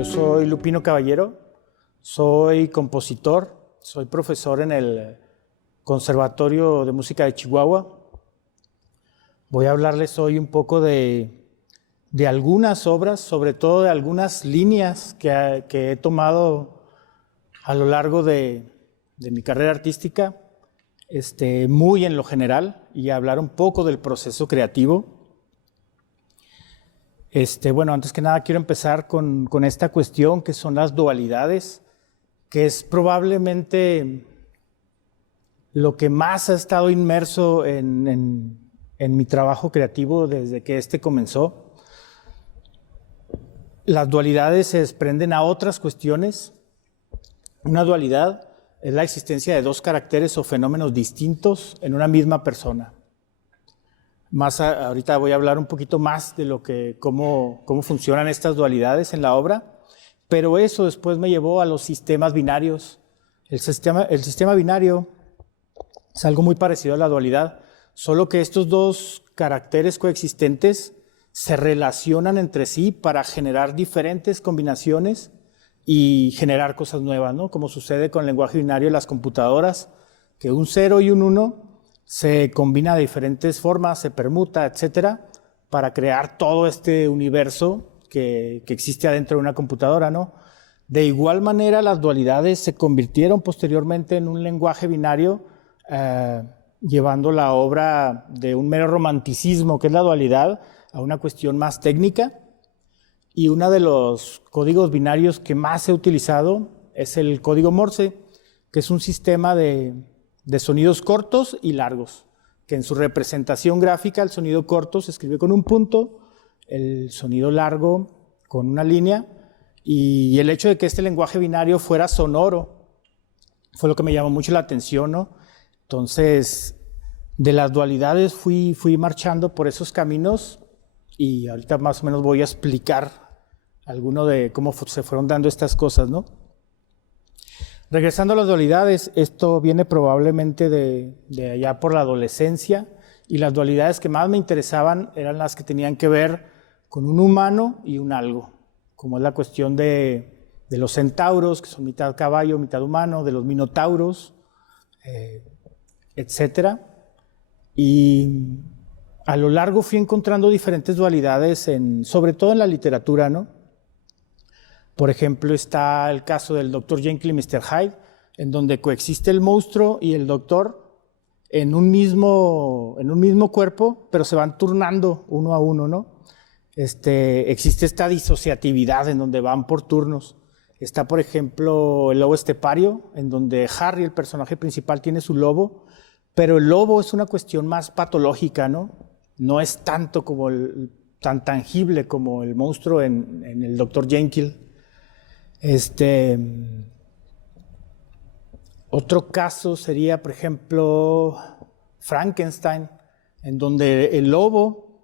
Yo soy Lupino Caballero, soy compositor, soy profesor en el Conservatorio de Música de Chihuahua. Voy a hablarles hoy un poco de algunas obras, sobre todo de algunas líneas que he tomado a lo largo de mi carrera artística, muy en lo general, y hablar un poco del proceso creativo. Bueno, antes que nada quiero empezar con esta cuestión que son las dualidades, que es probablemente lo que más ha estado inmerso en mi trabajo creativo desde que comenzó. Las dualidades se desprenden a otras cuestiones. Una dualidad es la existencia de dos caracteres o fenómenos distintos en una misma persona. Ahorita voy a hablar un poquito más de cómo funcionan estas dualidades en la obra, pero eso después me llevó a los sistemas binarios. El sistema binario es algo muy parecido a la dualidad, solo que estos dos caracteres coexistentes se relacionan entre sí para generar diferentes combinaciones y generar cosas nuevas, ¿no? Como sucede con el lenguaje binario en las computadoras, que un 0 y un 1 se combina de diferentes formas, se permuta, etcétera, para crear todo este universo que existe adentro de una computadora, ¿no? De igual manera, las dualidades se convirtieron posteriormente en un lenguaje binario, llevando la obra de un mero romanticismo, que es la dualidad, a una cuestión más técnica. Y uno de los códigos binarios que más he utilizado es el código Morse, que es un sistema de sonidos cortos y largos, que en su representación gráfica el sonido corto se escribe con un punto, el sonido largo con una línea, y el hecho de que este lenguaje binario fuera sonoro fue lo que me llamó mucho la atención, ¿no? Entonces, de las dualidades fui marchando por esos caminos, y ahorita más o menos voy a explicar alguno de cómo se fueron dando estas cosas, ¿no? Regresando a las dualidades, esto viene probablemente de allá por la adolescencia, y las dualidades que más me interesaban eran las que tenían que ver con un humano y un algo, como es la cuestión de los centauros, que son mitad caballo, mitad humano, de los minotauros, etcétera. Y a lo largo fui encontrando diferentes dualidades, sobre todo en la literatura, ¿no? Por ejemplo, está el caso del Dr. Jekyll y Mr. Hyde, en donde coexiste el monstruo y el doctor en un mismo cuerpo, pero se van turnando uno a uno, ¿no? Existe esta disociatividad en donde van por turnos. Está, por ejemplo, el lobo estepario, en donde Harry, el personaje principal, tiene su lobo, pero el lobo es una cuestión más patológica, ¿no? No es tanto tan tangible como el monstruo en el Dr. Jekyll. Otro caso sería, por ejemplo, Frankenstein, en donde el lobo,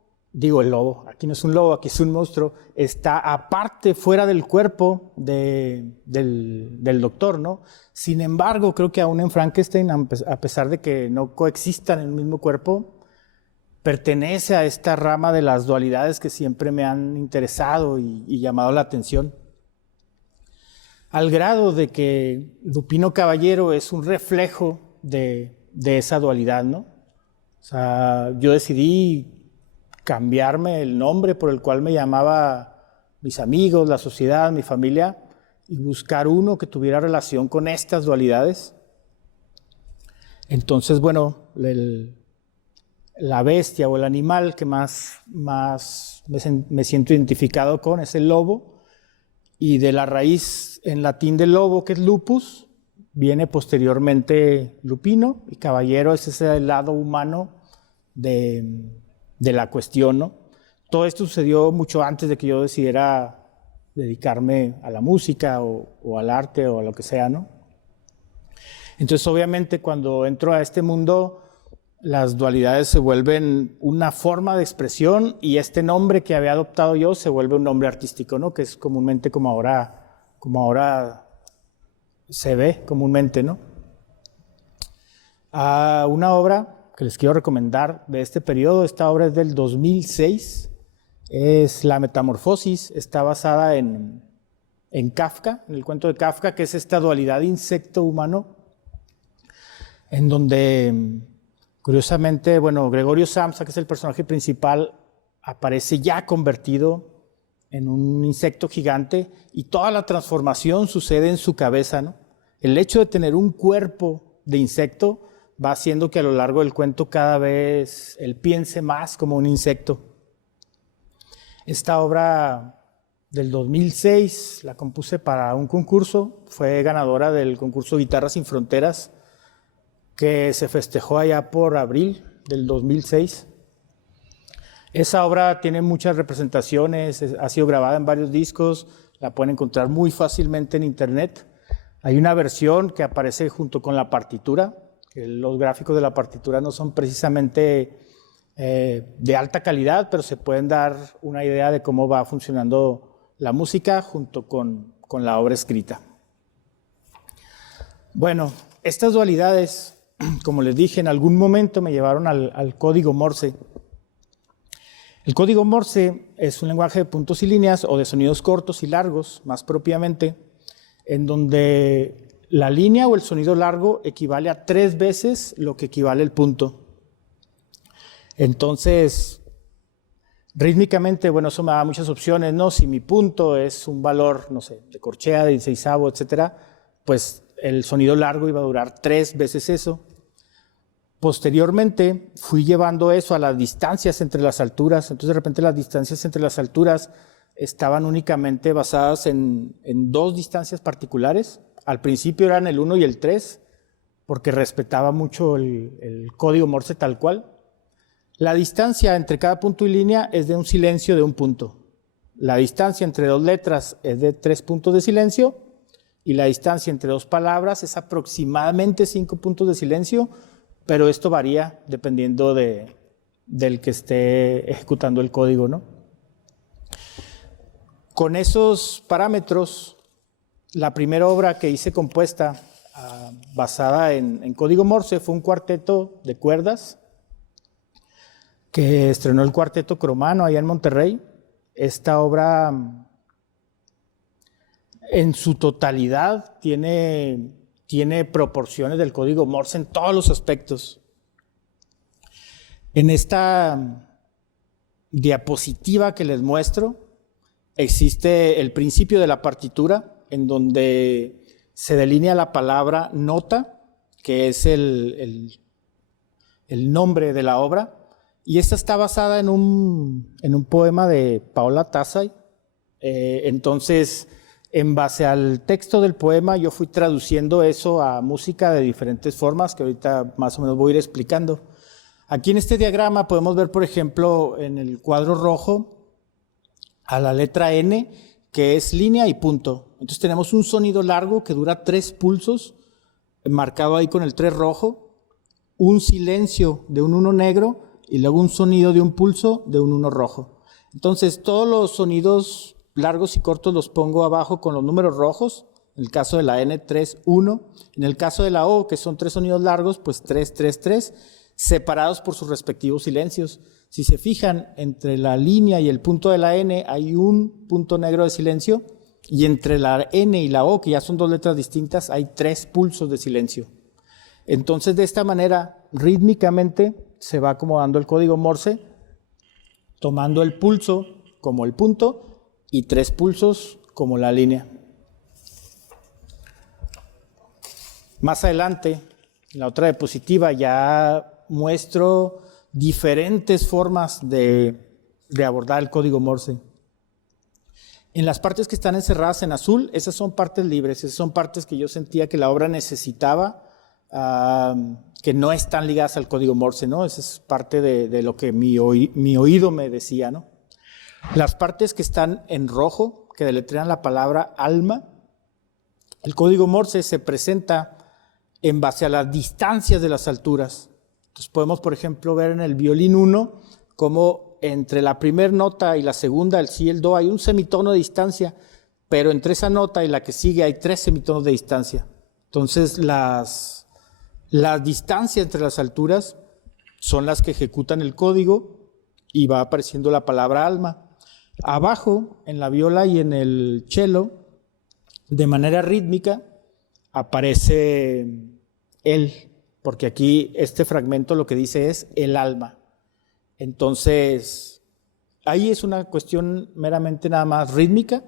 aquí no es un lobo, aquí es un monstruo, está aparte, fuera del cuerpo del doctor, ¿no? Sin embargo, creo que aún en Frankenstein, a pesar de que no coexistan en el mismo cuerpo, pertenece a esta rama de las dualidades que siempre me han interesado y llamado la atención. Al grado de que Lupino Caballero es un reflejo de esa dualidad, ¿no? O sea, yo decidí cambiarme el nombre por el cual me llamaba mis amigos, la sociedad, mi familia, y buscar uno que tuviera relación con estas dualidades. Entonces, bueno, la bestia o el animal que más me siento identificado con es el lobo, y de la raíz en latín del lobo, que es lupus, viene posteriormente lupino, y caballero es ese lado humano de la cuestión, ¿no? Todo esto sucedió mucho antes de que yo decidiera dedicarme a la música o al arte o a lo que sea, ¿no? Entonces, obviamente, cuando entro a este mundo, las dualidades se vuelven una forma de expresión, y este nombre que había adoptado yo se vuelve un nombre artístico, ¿no? Que es comúnmente como ahora se ve comúnmente, ¿no? Una obra que les quiero recomendar de este periodo, esta obra es del 2006, es La Metamorfosis, está basada en en Kafka, en el cuento de Kafka, que es esta dualidad insecto-humano, en donde, curiosamente, bueno, Gregorio Samsa, que es el personaje principal, aparece ya convertido en un insecto gigante y toda la transformación sucede en su cabeza, ¿no? El hecho de tener un cuerpo de insecto va haciendo que a lo largo del cuento cada vez él piense más como un insecto. Esta obra del 2006 la compuse para un concurso, fue ganadora del concurso Guitarras sin Fronteras, que se festejó allá por abril del 2006. Esa obra tiene muchas representaciones, ha sido grabada en varios discos, la pueden encontrar muy fácilmente en internet. Hay una versión que aparece junto con la partitura, que los gráficos de la partitura no son precisamente de alta calidad, pero se pueden dar una idea de cómo va funcionando la música junto con la obra escrita. Bueno, estas dualidades, como les dije, en algún momento me llevaron al código Morse. El código Morse es un lenguaje de puntos y líneas o de sonidos cortos y largos, más propiamente, en donde la línea o el sonido largo equivale a 3 veces lo que equivale el punto. Entonces, rítmicamente, bueno, eso me da muchas opciones, ¿no? Si mi punto es un valor, no sé, de corchea, de 16avo, etcétera, pues el sonido largo iba a durar 3 veces eso. Posteriormente fui llevando eso a las distancias entre las alturas, entonces de repente las distancias entre las alturas estaban únicamente basadas en 2 distancias particulares. Al principio eran el 1 y el 3, porque respetaba mucho el código Morse tal cual. La distancia entre cada punto y línea es de un silencio de un punto. La distancia entre 2 letras es de 3 puntos de silencio y la distancia entre 2 palabras es aproximadamente 5 puntos de silencio, pero esto varía dependiendo del que esté ejecutando el código, ¿no? Con esos parámetros, la primera obra que hice compuesta basada en código Morse fue un cuarteto de cuerdas que estrenó el Cuarteto Cromano allá en Monterrey. Esta obra en su totalidad tiene proporciones del código Morse en todos los aspectos. En esta diapositiva que les muestro existe el principio de la partitura, en donde se delinea la palabra nota, que es el nombre de la obra, y esta está basada en un poema de Paola Tasay. Entonces, en base al texto del poema, yo fui traduciendo eso a música de diferentes formas, que ahorita más o menos voy a ir explicando. Aquí en este diagrama podemos ver, por ejemplo, en el cuadro rojo, a la letra N, que es línea y punto. Entonces tenemos un sonido largo que dura 3 pulsos, marcado ahí con el 3 rojo, un silencio de un 1 negro y luego un sonido de un pulso de un 1 rojo. Entonces todos los sonidos largos y cortos los pongo abajo con los números rojos, en el caso de la N 3, 1, en el caso de la O, que son 3 sonidos largos, pues 3, 3, 3, separados por sus respectivos silencios. Si se fijan, entre la línea y el punto de la N hay un punto negro de silencio, y entre la N y la O, que ya son 2 letras distintas, hay 3 pulsos de silencio. Entonces, de esta manera, rítmicamente se va acomodando el código Morse, tomando el pulso como el punto y 3 pulsos como la línea. Más adelante, en la otra diapositiva, ya muestro diferentes formas de abordar el código Morse. En las partes que están encerradas en azul, esas son partes libres, esas son partes que yo sentía que la obra necesitaba, que no están ligadas al código Morse, ¿no? Esa es parte de lo que mi oído me decía, ¿no? Las partes que están en rojo, que deletrean la palabra alma, el código Morse se presenta en base a las distancias de las alturas. Entonces podemos, por ejemplo, ver en el violín 1 cómo entre la primera nota y la segunda, el si y el do, hay un semitono de distancia, pero entre esa nota y la que sigue hay 3 semitonos de distancia. Entonces las distancias entre las alturas son las que ejecutan el código y va apareciendo la palabra alma. Abajo, en la viola y en el cello, de manera rítmica aparece él, porque aquí este fragmento lo que dice es el alma. Entonces, ahí es una cuestión meramente nada más rítmica.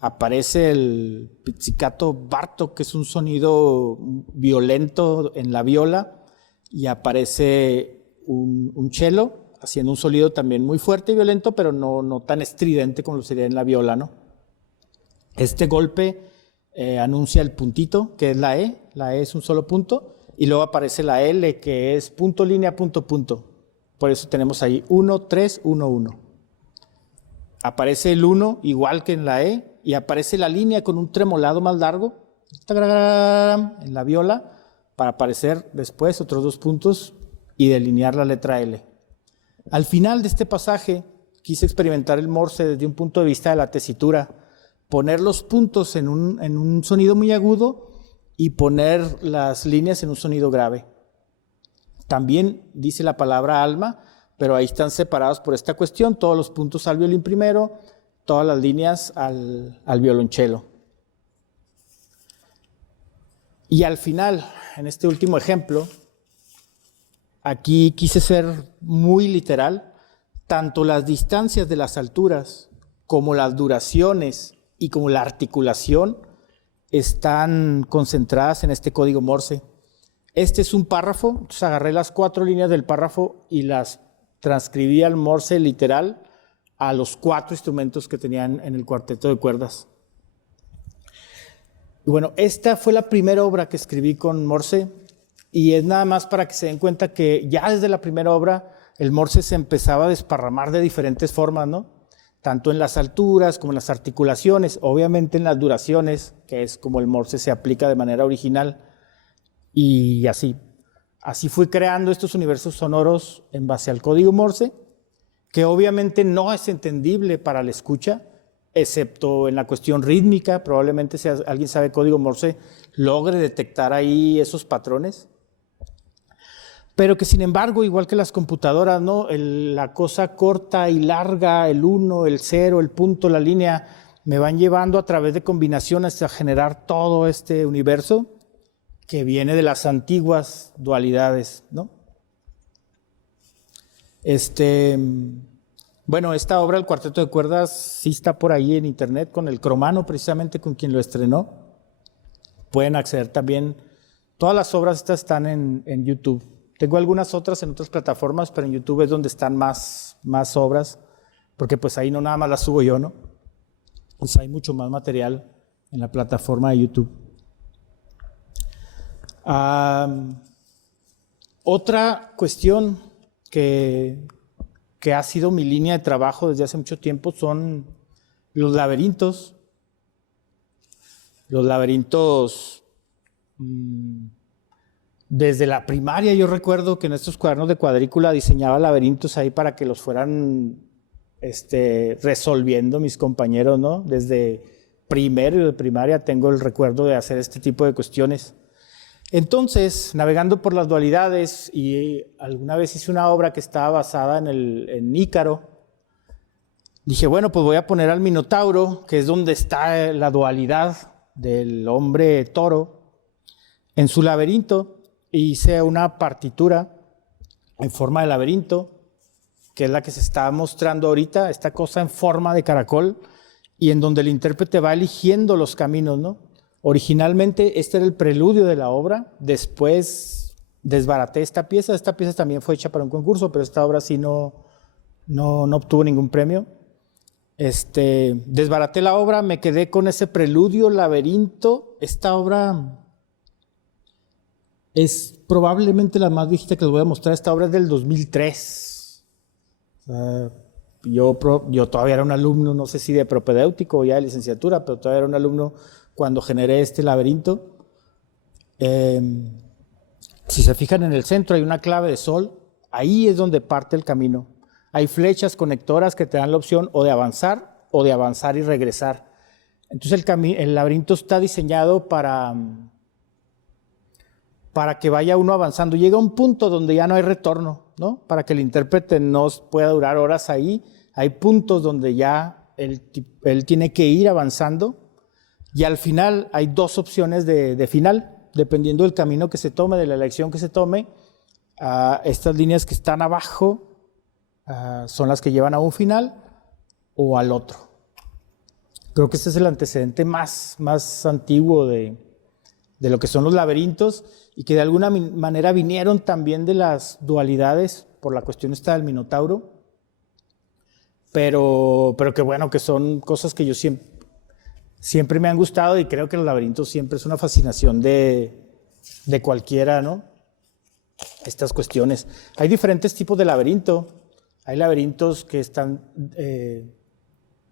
Aparece el pizzicato Bartók, que es un sonido violento en la viola, y aparece un cello haciendo un sonido también muy fuerte y violento, pero no tan estridente como lo sería en la viola, ¿no? Este golpe anuncia el puntito, que es la E. La E es un solo punto, y luego aparece la L, que es punto, línea, punto, punto. Por eso tenemos ahí 1, 3, 1, 1. Aparece el 1 igual que en la E, y aparece la línea con un tremolado más largo en la viola para aparecer después otros 2 puntos y delinear la letra L. Al final de este pasaje quise experimentar el Morse desde un punto de vista de la tesitura, poner los puntos en un sonido muy agudo y poner las líneas en un sonido grave. También dice la palabra alma, pero ahí están separados por esta cuestión, todos los puntos al violín primero, todas las líneas al violonchelo. Y al final, en este último ejemplo, aquí quise ser muy literal, tanto las distancias de las alturas como las duraciones y como la articulación están concentradas en este código Morse. Este es un párrafo, entonces agarré las 4 líneas del párrafo y las transcribí al Morse literal a los 4 instrumentos que tenían en el cuarteto de cuerdas. Y bueno, esta fue la primera obra que escribí con Morse, y es nada más para que se den cuenta que ya desde la primera obra el Morse se empezaba a desparramar de diferentes formas, ¿no? Tanto en las alturas como en las articulaciones, obviamente en las duraciones, que es como el Morse se aplica de manera original, y así fui creando estos universos sonoros en base al código Morse, que obviamente no es entendible para la escucha, excepto en la cuestión rítmica. Probablemente si alguien sabe código Morse logre detectar ahí esos patrones, pero que sin embargo, igual que las computadoras, ¿no? La cosa corta y larga, el 1, el 0, el punto, la línea, me van llevando a través de combinaciones a generar todo este universo que viene de las antiguas dualidades, ¿no? Bueno, esta obra, el Cuarteto de Cuerdas, sí está por ahí en internet con el Cromano, precisamente con quien lo estrenó. Pueden acceder también. Todas las obras estas están en YouTube. Tengo algunas otras en otras plataformas, pero en YouTube es donde están más obras, porque pues ahí no nada más las subo yo, ¿no? Pues hay mucho más material en la plataforma de YouTube. Otra cuestión que ha sido mi línea de trabajo desde hace mucho tiempo son los laberintos. Los laberintos, desde la primaria yo recuerdo que en estos cuadernos de cuadrícula diseñaba laberintos ahí para que los fueran resolviendo mis compañeros, ¿no? Desde primero de primaria tengo el recuerdo de hacer este tipo de cuestiones. Entonces, navegando por las dualidades, y alguna vez hice una obra que estaba basada en Ícaro, dije, bueno, pues voy a poner al Minotauro, que es donde está la dualidad del hombre toro, en su laberinto, e hice una partitura en forma de laberinto, que es la que se está mostrando ahorita, esta cosa en forma de caracol, y en donde el intérprete va eligiendo los caminos, ¿no? Originalmente este era el preludio de la obra, después desbaraté esta pieza también fue hecha para un concurso, pero esta obra sí no obtuvo ningún premio. Desbaraté la obra, me quedé con ese preludio, laberinto. Esta obra es probablemente la más viejita que les voy a mostrar. Esta obra es del 2003. Yo todavía era un alumno, no sé si de propedéutico o ya de licenciatura, pero todavía era un alumno cuando generé este laberinto. Si se fijan en el centro hay una clave de sol, ahí es donde parte el camino. Hay flechas conectoras que te dan la opción o de avanzar y regresar. Entonces el laberinto está diseñado para que vaya uno avanzando. Llega un punto donde ya no hay retorno, ¿no? Para que el intérprete no pueda durar horas ahí. Hay puntos donde ya él tiene que ir avanzando Y al final hay dos opciones de final, dependiendo del camino que se tome, de la elección que se tome. Estas líneas que están abajo son las que llevan a un final o al otro. Creo que este es el antecedente más antiguo de lo que son los laberintos y que de alguna manera vinieron también de las dualidades por la cuestión esta del Minotauro, pero que bueno, que son cosas que yo siempre me han gustado y creo que los laberintos siempre es una fascinación de cualquiera, ¿no? Estas cuestiones. Hay diferentes tipos de laberinto. Hay laberintos que están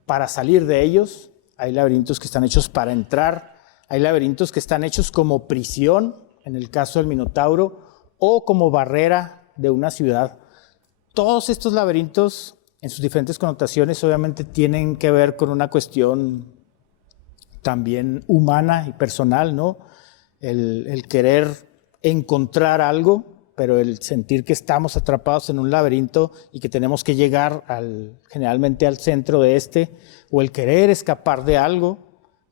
para salir de ellos, hay laberintos que están hechos para entrar, hay laberintos que están hechos como prisión, en el caso del Minotauro, o como barrera de una ciudad. Todos estos laberintos, en sus diferentes connotaciones, obviamente tienen que ver con una cuestión también humana y personal, ¿no? El querer encontrar algo, pero el sentir que estamos atrapados en un laberinto y que tenemos que llegar generalmente al centro de o el querer escapar de algo,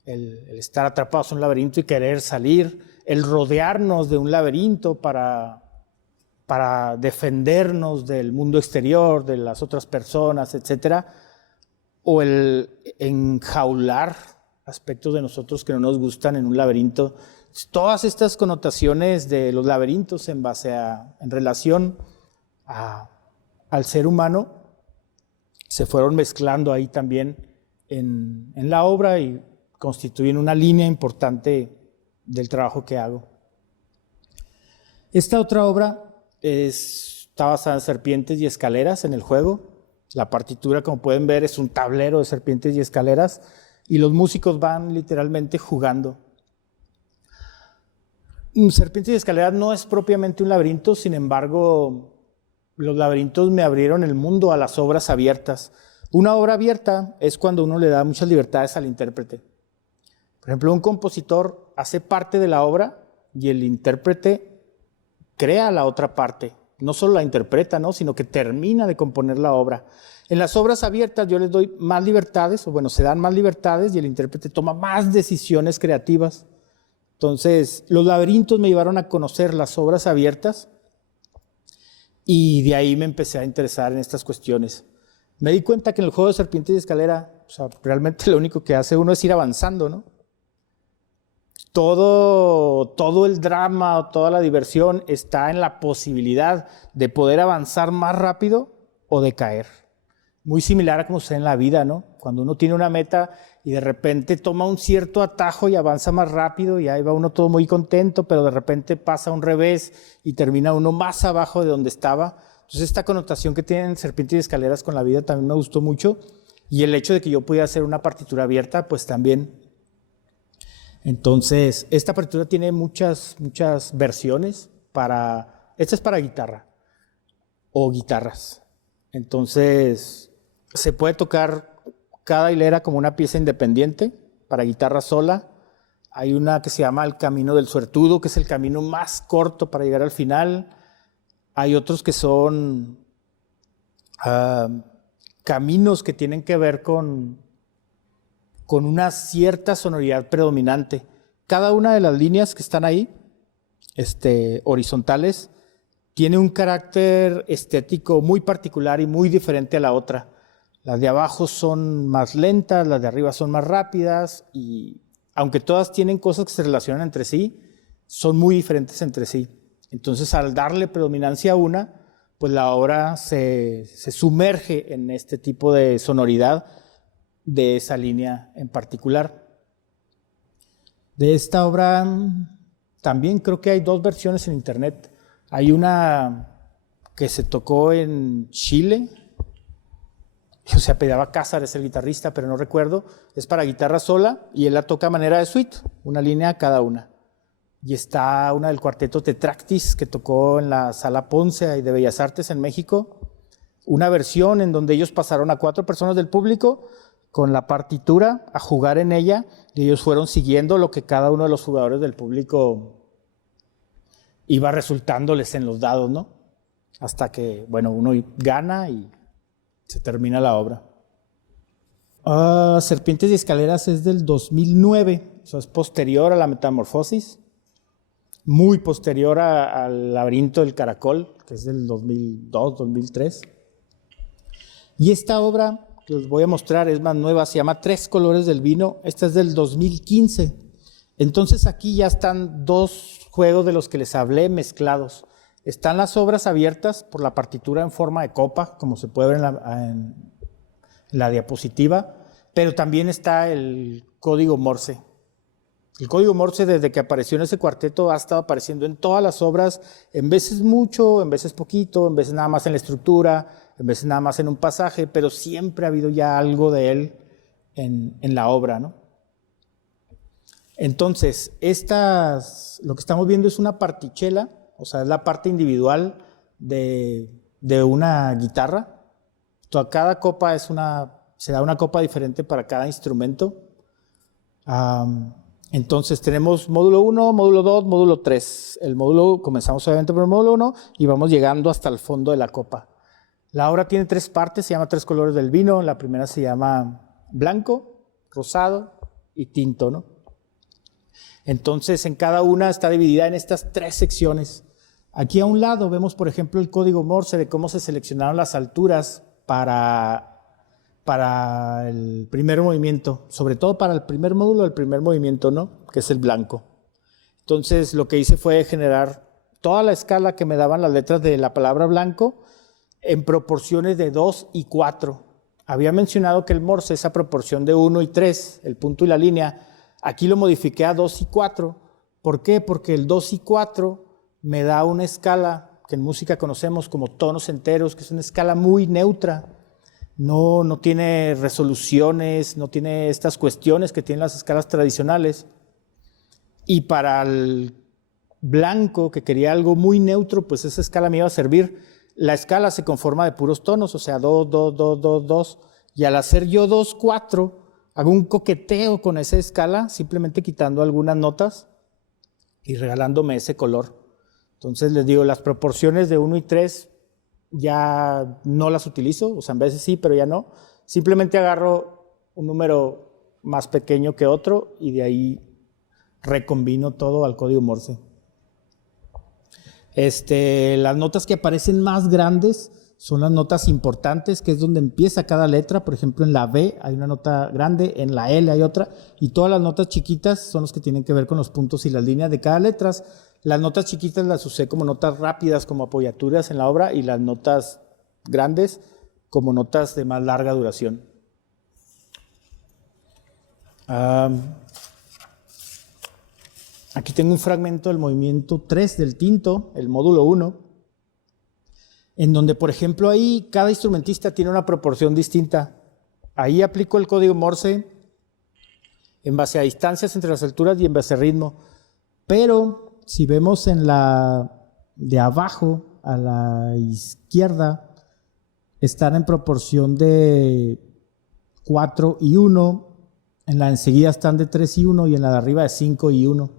el estar atrapados en un laberinto y querer salir, el rodearnos de un laberinto para defendernos del mundo exterior, de las otras personas, etcétera, o el enjaular aspectos de nosotros que no nos gustan en un laberinto. Todas estas connotaciones de los laberintos en relación al ser humano se fueron mezclando ahí también en la obra y constituyen una línea importante del trabajo que hago. Esta otra obra está basada en serpientes y escaleras en el juego. La partitura, como pueden ver, es un tablero de serpientes y escaleras y los músicos van literalmente jugando. Serpientes y escaleras no es propiamente un laberinto, sin embargo, los laberintos me abrieron el mundo a las obras abiertas. Una obra abierta es cuando uno le da muchas libertades al intérprete. Por ejemplo, un compositor hace parte de la obra y el intérprete crea la otra parte. No solo la interpreta, ¿no?, sino que termina de componer la obra. En las obras abiertas yo les doy más libertades, o bueno, se dan más libertades y el intérprete toma más decisiones creativas. Entonces, los laberintos me llevaron a conocer las obras abiertas y de ahí me empecé a interesar en estas cuestiones. Me di cuenta que en el juego de serpientes y escalera, realmente lo único que hace uno es ir avanzando, ¿no? Todo el drama, toda la diversión está en la posibilidad de poder avanzar más rápido o de caer. Muy similar a como sucede en la vida, ¿no? Cuando uno tiene una meta y de repente toma un cierto atajo y avanza más rápido y ahí va uno todo muy contento, pero de repente pasa un revés y termina uno más abajo de donde estaba. Entonces esta connotación que tienen serpientes y escaleras con la vida también me gustó mucho y el hecho de que yo pudiera hacer una partitura abierta, pues también. Entonces, esta partitura tiene muchas versiones. Esta es para guitarra o guitarras. Entonces, se puede tocar cada hilera como una pieza independiente para guitarra sola. Hay una que se llama El Camino del Suertudo, que es el camino más corto para llegar al final. Hay otros que son caminos que tienen que ver con una cierta sonoridad predominante. Cada una de las líneas que están ahí, horizontales, tiene un carácter estético muy particular y muy diferente a la otra. Las de abajo son más lentas, las de arriba son más rápidas y aunque todas tienen cosas que se relacionan entre sí, son muy diferentes entre sí. Entonces, al darle predominancia a una, pues la obra se sumerge en este tipo de sonoridad de esa línea en particular. De esta obra también creo que hay dos versiones en internet. Hay una que se tocó en Chile, o sea, Pedaba Cázar es el guitarrista, pero no recuerdo, es para guitarra sola y él la toca a manera de suite, una línea cada una. Y está una del cuarteto Tetractis que tocó en la Sala Ponce de Bellas Artes en México, una versión en donde ellos pasaron a 4 personas del público con la partitura a jugar en ella y ellos fueron siguiendo lo que cada uno de los jugadores del público iba resultándoles en los dados, ¿no? Hasta que, bueno, uno gana y se termina la obra. Serpientes y Escaleras es del 2009. sea, es posterior a la Metamorfosis, muy posterior al Laberinto del Caracol, que es del 2002, 2003. Y esta obra que les voy a mostrar es más nueva, se llama Tres colores del vino, esta es del 2015. Entonces aquí ya están dos juegos de los que les hablé mezclados. Están las obras abiertas por la partitura en forma de copa, como se puede ver en la diapositiva, pero también está el código Morse. El código Morse, desde que apareció en ese cuarteto, ha estado apareciendo en todas las obras, en veces mucho, en veces poquito, en veces nada más en la estructura, en veces nada más en un pasaje, pero siempre ha habido ya algo de él en la obra, ¿no? Entonces, lo que estamos viendo es una partichela, o sea, es la parte individual de una guitarra. Cada copa se da una copa diferente para cada instrumento. Entonces tenemos módulo 1, módulo 2, módulo 3. Comenzamos obviamente por el módulo 1 y vamos llegando hasta el fondo de la copa. La obra tiene tres partes, se llama Tres colores del vino. La primera se llama blanco, rosado y tinto, ¿no? Entonces en cada una está dividida en estas tres secciones. Aquí a un lado vemos, por ejemplo, el código Morse de cómo se seleccionaron las alturas para el primer movimiento, sobre todo para el primer módulo del primer movimiento, ¿no? Que es el blanco. Entonces lo que hice fue generar toda la escala que me daban las letras de la palabra blanco en proporciones de 2 y 4. Había mencionado que el Morse, esa proporción de 1 y 3, el punto y la línea, aquí lo modifiqué a 2 y 4. ¿Por qué? Porque el 2 y 4 me da una escala que en música conocemos como tonos enteros, que es una escala muy neutra. No tiene resoluciones, no tiene estas cuestiones que tienen las escalas tradicionales. Y para el blanco, que quería algo muy neutro, pues esa escala me iba a servir. La escala se conforma de puros tonos, o sea, 2, 2, 2, 2, 2. Y al hacer yo 2, 4, hago un coqueteo con esa escala, simplemente quitando algunas notas y regalándome ese color. Entonces les digo, las proporciones de 1 y 3 ya no las utilizo, o sea, en veces sí, pero ya no. Simplemente agarro un número más pequeño que otro y de ahí recombino todo al código Morse. Las notas que aparecen más grandes son las notas importantes, que es donde empieza cada letra. Por ejemplo, en la B hay una nota grande, en la L hay otra, y todas las notas chiquitas son las que tienen que ver con los puntos y las líneas de cada letra. Las notas chiquitas las usé como notas rápidas, como apoyaturas en la obra, y las notas grandes como notas de más larga duración. Aquí tengo un fragmento del movimiento 3 del tinto, el módulo 1, en donde, por ejemplo, ahí cada instrumentista tiene una proporción distinta. Ahí aplico el código Morse en base a distancias entre las alturas y en base a ritmo. Pero si vemos en la de abajo a la izquierda, están en proporción de 4 y 1, en la de enseguida están de 3 y 1 y en la de arriba de 5 y 1.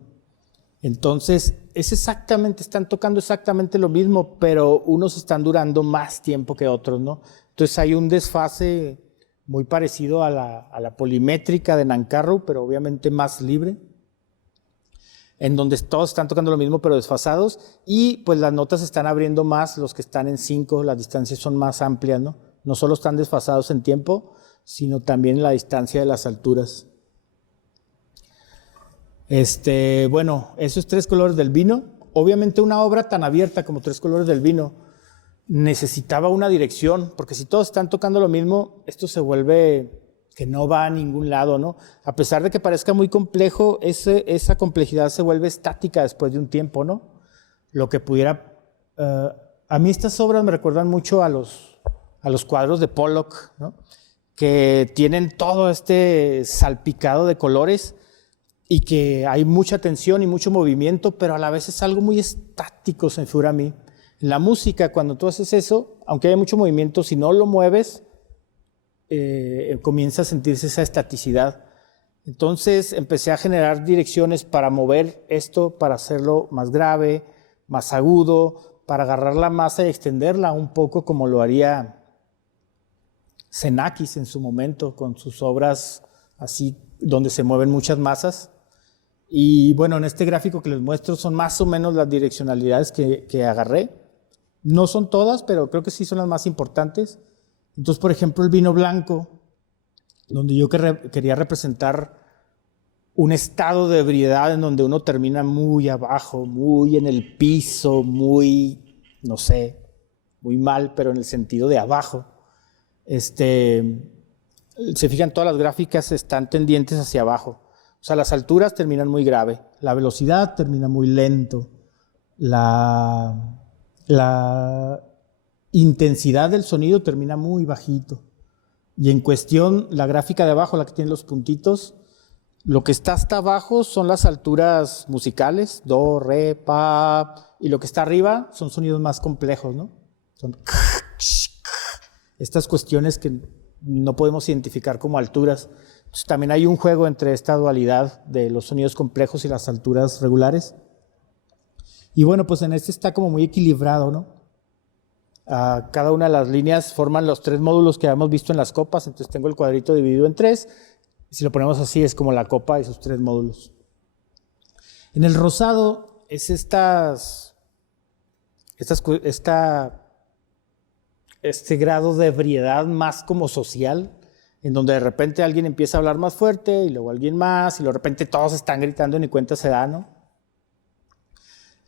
Entonces, están tocando exactamente lo mismo, pero unos están durando más tiempo que otros, ¿no? Entonces hay un desfase muy parecido a la polimétrica de Nancarrow, pero obviamente más libre, en donde todos están tocando lo mismo, pero desfasados, y pues las notas están abriendo más, los que están en 5, las distancias son más amplias, ¿no? No solo están desfasados en tiempo, sino también en la distancia de las alturas. Bueno, esos Tres colores del vino. Obviamente una obra tan abierta como Tres colores del vino necesitaba una dirección, porque si todos están tocando lo mismo, esto se vuelve que no va a ningún lado, ¿no? A pesar de que parezca muy complejo, esa complejidad se vuelve estática después de un tiempo, ¿no? Lo que pudiera... a mí estas obras me recuerdan mucho a los cuadros de Pollock, ¿no? Que tienen todo este salpicado de colores y que hay mucha tensión y mucho movimiento, pero a la vez es algo muy estático, se me figura a mí. En la música, cuando tú haces eso, aunque haya mucho movimiento, si no lo mueves, comienza a sentirse esa estaticidad. Entonces empecé a generar direcciones para mover esto, para hacerlo más grave, más agudo, para agarrar la masa y extenderla un poco como lo haría Xenakis en su momento, con sus obras así, donde se mueven muchas masas. Y bueno, en este gráfico que les muestro son más o menos las direccionalidades que agarré. No son todas, pero creo que sí son las más importantes. Entonces, por ejemplo, el vino blanco, donde yo quería representar un estado de ebriedad en donde uno termina muy abajo, muy en el piso, muy, no sé, muy mal, pero en el sentido de abajo. Se fijan, todas las gráficas están tendientes hacia abajo. O sea, las alturas terminan muy grave, la velocidad termina muy lento, la intensidad del sonido termina muy bajito. Y en cuestión, la gráfica de abajo, la que tiene los puntitos, lo que está hasta abajo son las alturas musicales, do, re, pa, y lo que está arriba son sonidos más complejos, ¿no? Son estas cuestiones que no podemos identificar como alturas. Entonces, también hay un juego entre esta dualidad de los sonidos complejos y las alturas regulares. Y bueno, pues en este está como muy equilibrado, ¿no? Cada una de las líneas forman los 3 módulos que habíamos visto en las copas, entonces tengo el cuadrito dividido en 3. Si lo ponemos así, es como la copa y sus 3 módulos. En el rosado es este grado de ebriedad más como social, en donde de repente alguien empieza a hablar más fuerte y luego alguien más, y de repente todos están gritando y ni cuenta se da, ¿no?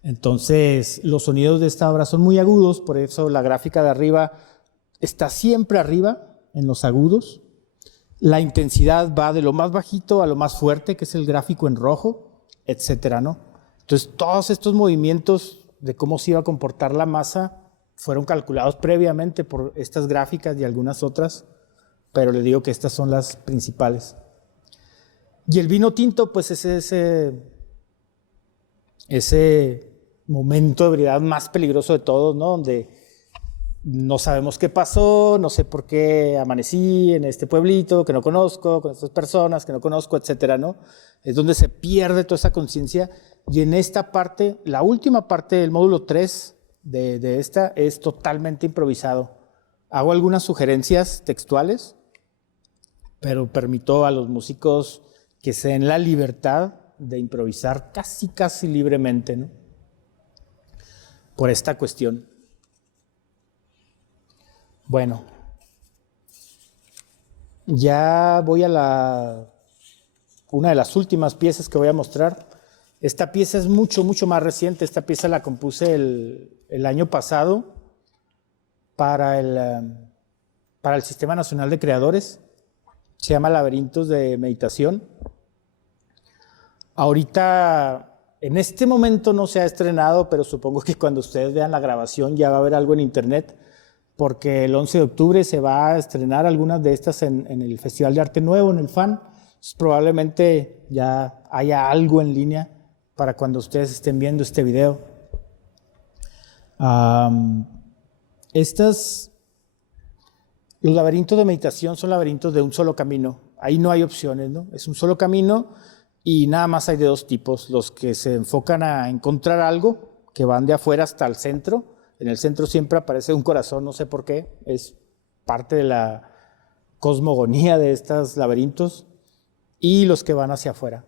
Entonces, los sonidos de esta obra son muy agudos, por eso la gráfica de arriba está siempre arriba, en los agudos. La intensidad va de lo más bajito a lo más fuerte, que es el gráfico en rojo, etcétera, ¿no? Entonces, todos estos movimientos de cómo se iba a comportar la masa fueron calculados previamente por estas gráficas y algunas otras, pero les digo que estas son las principales. Y el vino tinto, pues es ese momento de ebriedad más peligroso de todos, ¿no? Donde no sabemos qué pasó, no sé por qué amanecí en este pueblito que no conozco, con estas personas que no conozco, etcétera, ¿no? Es donde se pierde toda esa conciencia. Y en esta parte, la última parte del módulo 3 de esta es totalmente improvisado. Hago algunas sugerencias textuales, pero permito a los músicos que se den la libertad de improvisar casi libremente, ¿no? Por esta cuestión. Bueno, ya voy a una de las últimas piezas que voy a mostrar. Esta pieza es mucho más reciente. Esta pieza la compuse el año pasado para el Sistema Nacional de Creadores. Se llama Laberintos de Meditación. Ahorita, en este momento no se ha estrenado, pero supongo que cuando ustedes vean la grabación ya va a haber algo en internet, porque el 11 de octubre se va a estrenar algunas de estas en el Festival de Arte Nuevo, en el FAN. Entonces, probablemente ya haya algo en línea para cuando ustedes estén viendo este video. Los laberintos de meditación son laberintos de un solo camino. Ahí no hay opciones, ¿no? Es un solo camino y nada más hay de 2 tipos. Los que se enfocan a encontrar algo, que van de afuera hasta el centro. En el centro siempre aparece un corazón, no sé por qué. Es parte de la cosmogonía de estos laberintos. Y los que van hacia afuera.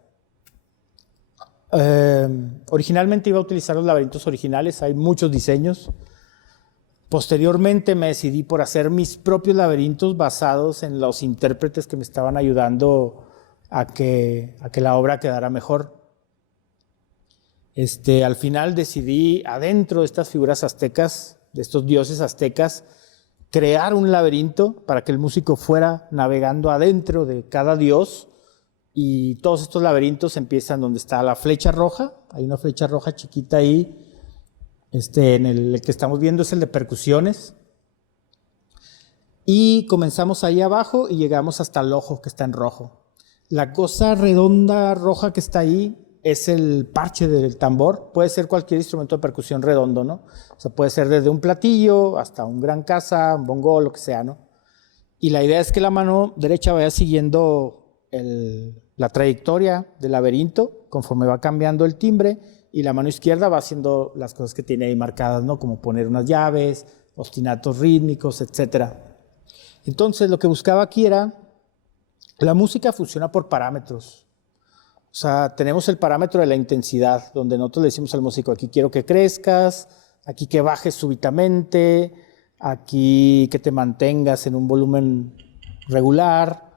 Originalmente iba a utilizar los laberintos originales. Hay muchos diseños. Posteriormente me decidí por hacer mis propios laberintos basados en los intérpretes que me estaban ayudando a que la obra quedara mejor. Al final decidí, adentro de estas figuras aztecas, de estos dioses aztecas, crear un laberinto para que el músico fuera navegando adentro de cada dios. Y todos estos laberintos empiezan donde está la flecha roja. Hay una flecha roja chiquita ahí. En el que estamos viendo es el de percusiones. Y comenzamos ahí abajo y llegamos hasta el ojo que está en rojo. La cosa redonda roja que está ahí es el parche del tambor. Puede ser cualquier instrumento de percusión redondo, ¿no? O sea, puede ser desde un platillo hasta un gran casa, un bongo, lo que sea, ¿no? Y la idea es que la mano derecha vaya siguiendo la trayectoria del laberinto conforme va cambiando el timbre, y la mano izquierda va haciendo las cosas que tiene ahí marcadas, ¿no? Como poner unas llaves, ostinatos rítmicos, etc. Entonces, lo que buscaba aquí era, la música funciona por parámetros. O sea, tenemos el parámetro de la intensidad, donde nosotros le decimos al músico, aquí quiero que crezcas, aquí que bajes súbitamente, aquí que te mantengas en un volumen regular,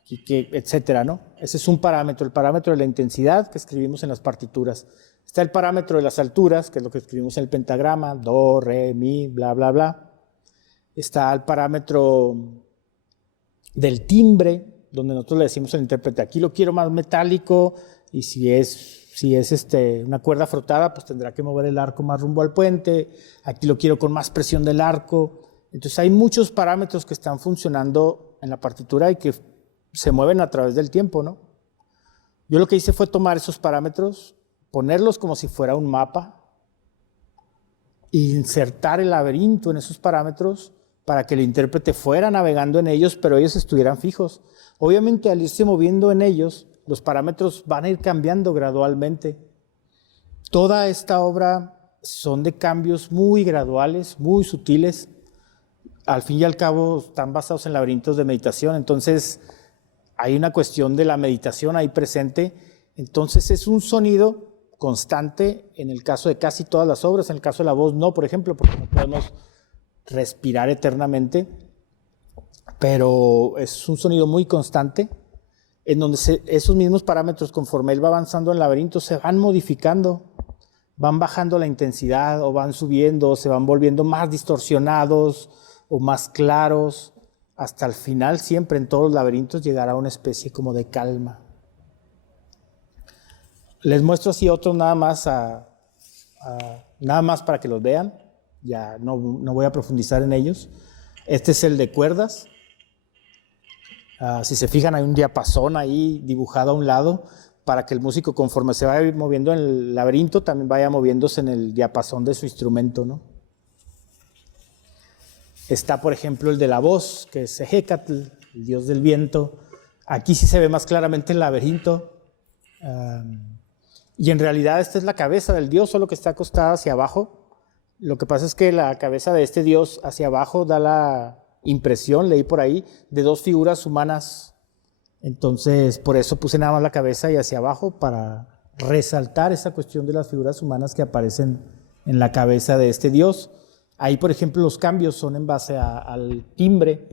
aquí que, etcétera, ¿no? Ese es un parámetro, el parámetro de la intensidad que escribimos en las partituras. Está el parámetro de las alturas, que es lo que escribimos en el pentagrama, do, re, mi, bla, bla, bla. Está el parámetro del timbre, donde nosotros le decimos al intérprete, aquí lo quiero más metálico, y si es una cuerda frotada, pues tendrá que mover el arco más rumbo al puente, aquí lo quiero con más presión del arco. Entonces hay muchos parámetros que están funcionando en la partitura y que se mueven a través del tiempo, ¿no? Yo lo que hice fue tomar esos parámetros, ponerlos como si fuera un mapa, e insertar el laberinto en esos parámetros para que el intérprete fuera navegando en ellos, pero ellos estuvieran fijos. Obviamente, al irse moviendo en ellos, los parámetros van a ir cambiando gradualmente. Toda esta obra son de cambios muy graduales, muy sutiles. Al fin y al cabo, están basados en laberintos de meditación, entonces hay una cuestión de la meditación ahí presente. Entonces es un sonido constante en el caso de casi todas las obras. En el caso de la voz no, por ejemplo, porque no podemos respirar eternamente, pero es un sonido muy constante en donde esos mismos parámetros, conforme él va avanzando en el laberinto, se van modificando, van bajando la intensidad o van subiendo, se van volviendo más distorsionados o más claros, hasta el final siempre en todos los laberintos llegará a una especie como de calma. Les muestro así otros nada más para que los vean. Ya no voy a profundizar en ellos. Este es el de cuerdas. Si se fijan, hay un diapasón ahí dibujado a un lado para que el músico, conforme se vaya moviendo en el laberinto, también vaya moviéndose en el diapasón de su instrumento, ¿no? Está, por ejemplo, el de la voz, que es Ejecatl, el dios del viento. Aquí sí se ve más claramente el laberinto. Y en realidad esta es la cabeza del dios, solo que está acostada hacia abajo. Lo que pasa es que la cabeza de este dios hacia abajo da la impresión, leí por ahí, de dos figuras humanas. Entonces, por eso puse nada más la cabeza y hacia abajo, para resaltar esa cuestión de las figuras humanas que aparecen en la cabeza de este dios. Ahí, por ejemplo, los cambios son en base al timbre,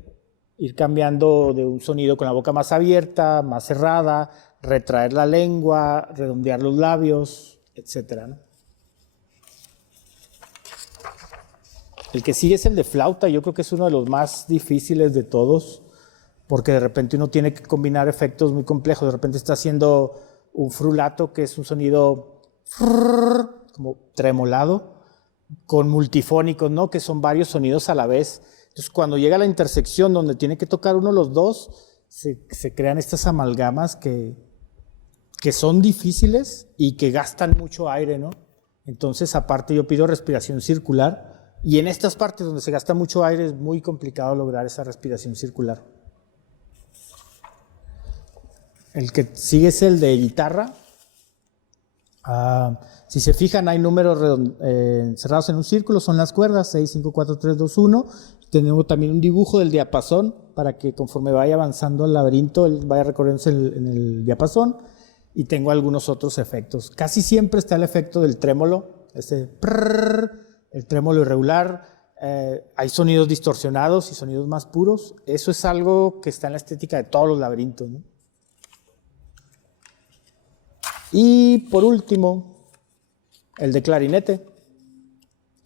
ir cambiando de un sonido con la boca más abierta, más cerrada, retraer la lengua, redondear los labios, etcétera, ¿no? El que sigue es el de flauta. Yo creo que es uno de los más difíciles de todos, porque de repente uno tiene que combinar efectos muy complejos. De repente está haciendo un frulato, que es un sonido como tremolado, con multifónicos, ¿no? Que son varios sonidos a la vez. Entonces, cuando llega a la intersección donde tiene que tocar uno de los dos, se crean estas amalgamas que son difíciles y que gastan mucho aire, ¿no? Entonces, aparte, yo pido respiración circular. Y en estas partes donde se gasta mucho aire es muy complicado lograr esa respiración circular. El que sigue es el de guitarra. Si se fijan, hay números cerrados en un círculo, son las cuerdas, 6, 5, 4, 3, 2, 1. Tenemos también un dibujo del diapasón para que conforme vaya avanzando el laberinto, él vaya recorriéndose en el diapasón. Y tengo algunos otros efectos. Casi siempre está el efecto del trémolo, ese prrr, el trémolo irregular. Hay sonidos distorsionados y sonidos más puros. Eso es algo que está en la estética de todos los laberintos, ¿no? Y por último, el de clarinete.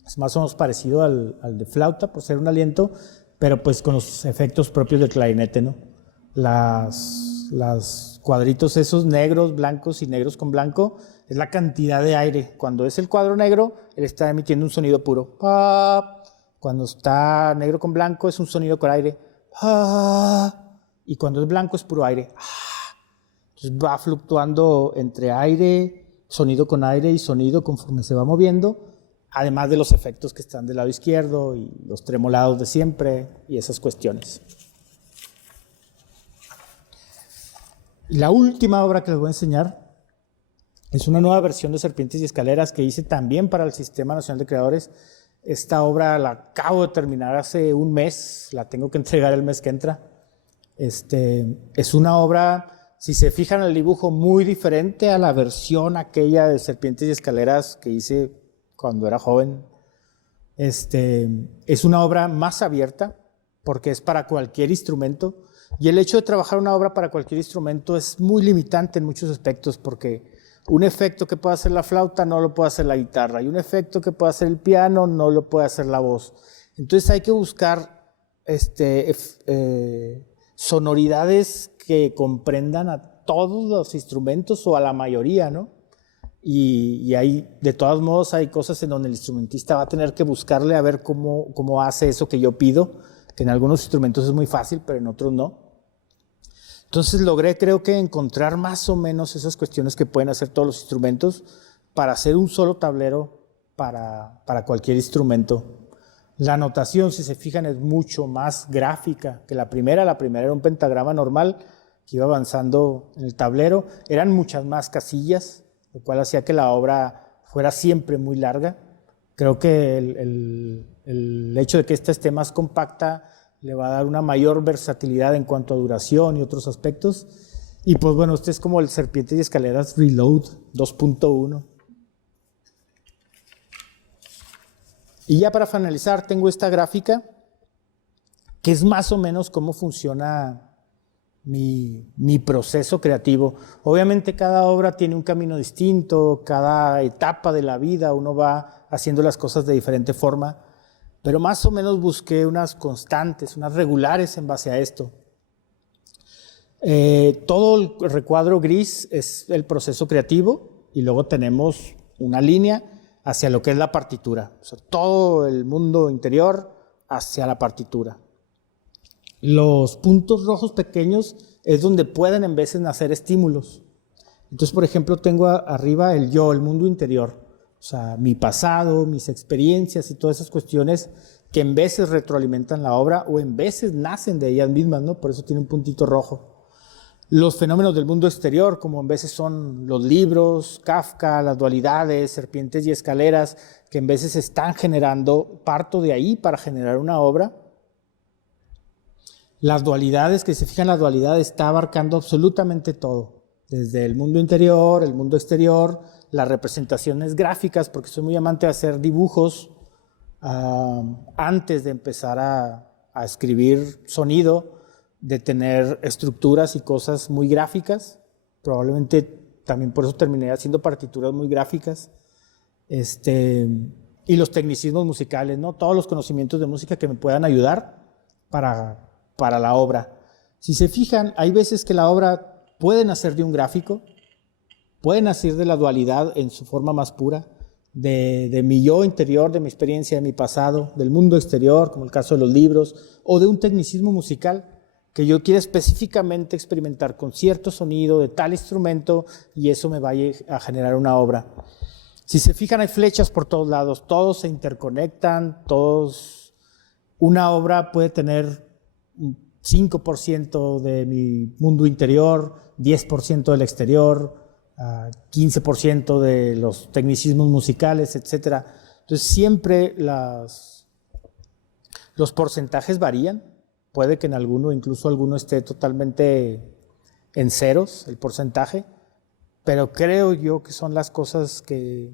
Es más o menos parecido al de flauta por ser un aliento, pero pues con los efectos propios del clarinete, ¿no? Las cuadritos esos negros, blancos y negros con blanco, es la cantidad de aire. Cuando es el cuadro negro, él está emitiendo un sonido puro. Cuando está negro con blanco, es un sonido con aire. Y cuando es blanco, es puro aire. Entonces va fluctuando entre aire, sonido con aire y sonido conforme se va moviendo, además de los efectos que están del lado izquierdo y los tremolados de siempre y esas cuestiones. Y la última obra que les voy a enseñar es una nueva versión de Serpientes y Escaleras que hice también para el Sistema Nacional de Creadores. Esta obra la acabo de terminar hace un mes, la tengo que entregar el mes que entra. Es una obra Si se fijan, el dibujo muy diferente a la versión aquella de Serpientes y Escaleras que hice cuando era joven. Es una obra más abierta porque es para cualquier instrumento, y el hecho de trabajar una obra para cualquier instrumento es muy limitante en muchos aspectos, porque un efecto que puede hacer la flauta no lo puede hacer la guitarra, y un efecto que puede hacer el piano no lo puede hacer la voz. Entonces hay que buscar sonoridades que comprendan a todos los instrumentos o a la mayoría, ¿no? Y hay, de todos modos, hay cosas en donde el instrumentista va a tener que buscarle a ver cómo hace eso que yo pido, que en algunos instrumentos es muy fácil, pero en otros no. Entonces logré, creo que, encontrar más o menos esas cuestiones que pueden hacer todos los instrumentos para hacer un solo tablero para cualquier instrumento. La notación, si se fijan, es mucho más gráfica que la primera. La primera era un pentagrama normal que iba avanzando en el tablero. Eran muchas más casillas, lo cual hacía que la obra fuera siempre muy larga. Creo que el hecho de que esta esté más compacta le va a dar una mayor versatilidad en cuanto a duración y otros aspectos. Y pues bueno, este es como el Serpientes y Escaleras Reload 2.1. Y ya para finalizar, tengo esta gráfica que es más o menos cómo funciona mi proceso creativo. Obviamente cada obra tiene un camino distinto, cada etapa de la vida uno va haciendo las cosas de diferente forma, pero más o menos busqué unas constantes, unas regulares en base a esto. Todo el recuadro gris es el proceso creativo, y luego tenemos una línea hacia lo que es la partitura, o sea, todo el mundo interior hacia la partitura. Los puntos rojos pequeños es donde pueden en veces nacer estímulos. Entonces, por ejemplo, tengo arriba el yo, el mundo interior, o sea, mi pasado, mis experiencias y todas esas cuestiones que en veces retroalimentan la obra o en veces nacen de ellas mismas, ¿no? Por eso tiene un puntito rojo. Los fenómenos del mundo exterior, como en veces son los libros, Kafka, las dualidades, Serpientes y Escaleras, que en veces están generando, parto de ahí para generar una obra. Las dualidades, que se fijan, la dualidad está abarcando absolutamente todo, desde el mundo interior, el mundo exterior, las representaciones gráficas, porque soy muy amante de hacer dibujos antes de empezar a escribir sonido, de tener estructuras y cosas muy gráficas. Probablemente también por eso terminé haciendo partituras muy gráficas. Y los tecnicismos musicales, ¿no? Todos los conocimientos de música que me puedan ayudar para la obra. Si se fijan, hay veces que la obra puede nacer de un gráfico, puede nacer de la dualidad en su forma más pura, de mi yo interior, de mi experiencia, de mi pasado, del mundo exterior, como el caso de los libros, o de un tecnicismo musical que yo quiera específicamente experimentar con cierto sonido de tal instrumento, y eso me vaya a generar una obra. Si se fijan, hay flechas por todos lados, todos se interconectan, una obra puede tener 5% de mi mundo interior, 10% del exterior, 15% de los tecnicismos musicales, etc. Entonces siempre los porcentajes varían. Puede que en incluso alguno esté totalmente en ceros el porcentaje, pero creo yo que son las cosas que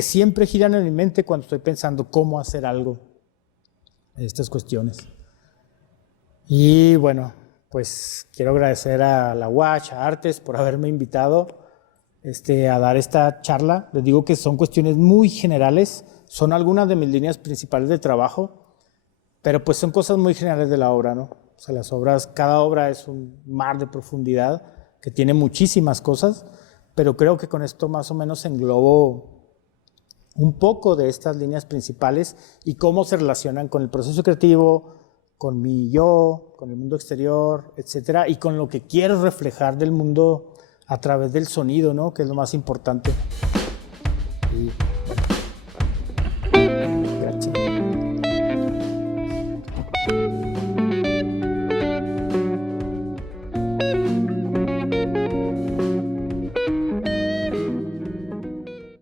siempre giran en mi mente cuando estoy pensando cómo hacer algo de estas cuestiones. Y bueno, pues quiero agradecer a la UACH, a Artes, por haberme invitado a dar esta charla. Les digo que son cuestiones muy generales, son algunas de mis líneas principales de trabajo, pero pues son cosas muy generales de la obra, ¿no? O sea, cada obra es un mar de profundidad que tiene muchísimas cosas, pero creo que con esto más o menos englobo un poco de estas líneas principales y cómo se relacionan con el proceso creativo, con mi yo, con el mundo exterior, etcétera, y con lo que quiero reflejar del mundo a través del sonido, ¿no? Que es lo más importante.